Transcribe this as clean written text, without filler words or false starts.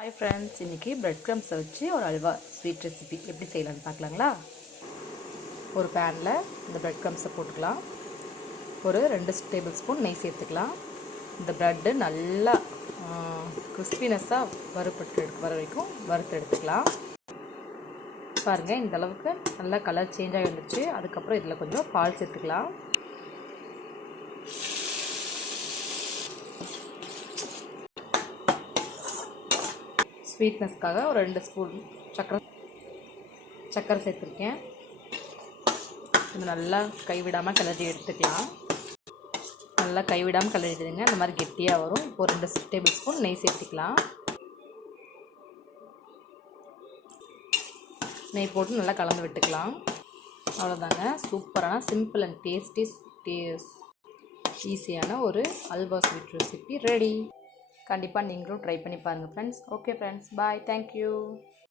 Hi friends, இன்றைக்கி bread க்ரம்ஸை வச்சு ஒரு அல்வா ஸ்வீட் ரெசிபி எப்படி செய்யலான்னு பார்க்கலாங்களா. ஒரு பேனில் இந்த பிரெட் க்ரம்ஸை போட்டுக்கலாம். ஒரு 2 டேபிள் ஸ்பூன் நெய் சேர்த்துக்கலாம். இந்த ப்ரெட்டு நல்லா கிறிஸ்பினஸ்ஸாக வர வரைக்கும் வறுத்து எடுத்துக்கலாம். பாருங்கள், இந்த அளவுக்கு நல்லா கலர் சேஞ்ச் ஆகி வந்துச்சு. அதுக்கப்புறம் இதில் கொஞ்சம் பால் சேர்த்துக்கலாம். ஸ்வீட்னஸ்க்காக ஒரு 2 ஸ்பூன் சர்க்கரை சேர்த்துருக்கேன். இது நல்லா கைவிடாமல் கிளறி எடுத்துக்கலாம். நல்லா கைவிடாமல் கிளறிடுங்க. இந்த மாதிரி கெட்டியாக வரும். இப்போ 2 டேபிள் ஸ்பூன் நெய் சேர்த்துக்கலாம். நெய் போட்டு நல்லா கலந்து விட்டுக்கலாம். அவ்வளோதாங்க, சூப்பரான சிம்பிள் அண்ட் ஈஸியான ஒரு அல்வா ஸ்வீட் ரெசிபி ரெடி. கண்டிப்பாக நீங்களும் ட்ரை பண்ணி பாருங்கள் ஃப்ரெண்ட்ஸ். ஓகே ஃப்ரெண்ட்ஸ், பாய், தேங்க்யூ.